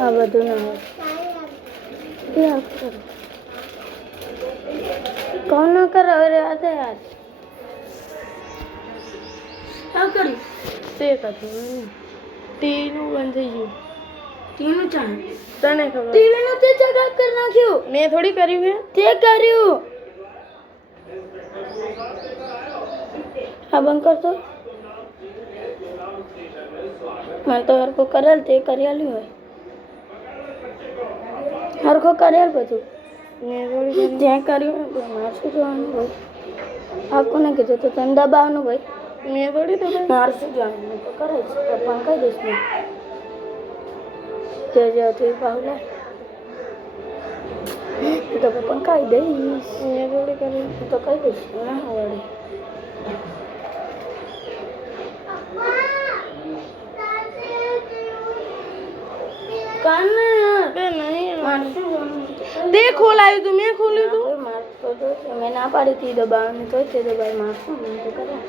આ બધું ના હોય યાર કરો કોણ ના કરે અરે આ તો યાર શું કર્યું તે કથું ટીનું બંધ થઈ ગયું ટીનું ચાલ તને ખબર ટીવી નું તે ચગાક કરી નાખ્યું મેં થોડી કર્યું છે તે કર્યું હા બંધ કરતો મને તો હરખો કરેલ તે કરી આલ્યું હોય હરખો કરેલ બધું મેં થોડી જ્યાં કર્યું ને તો મારે શું જોવાનું ભાઈ આ કોને કીધું તો તને દબાવવાનું ભાઈ મેં થોડી તો મારે શું જોવાનું મેં તો કરે જ પપ્પાને કહી દઈશ મેં જે જે હતું એ પાહુલા તો પપ્પાને કહી દઈશ મેં થોડી કરી તો કહી દઈશ ના વળી તે ખોલાયું તું મેં ખોલ્યું તું મેં ના પાડી હતી દબાવવાની તો તે દબાઈ મારશું મેં તો કર્યા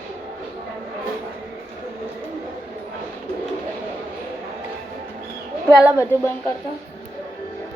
પેલા બધું બંધ કરતો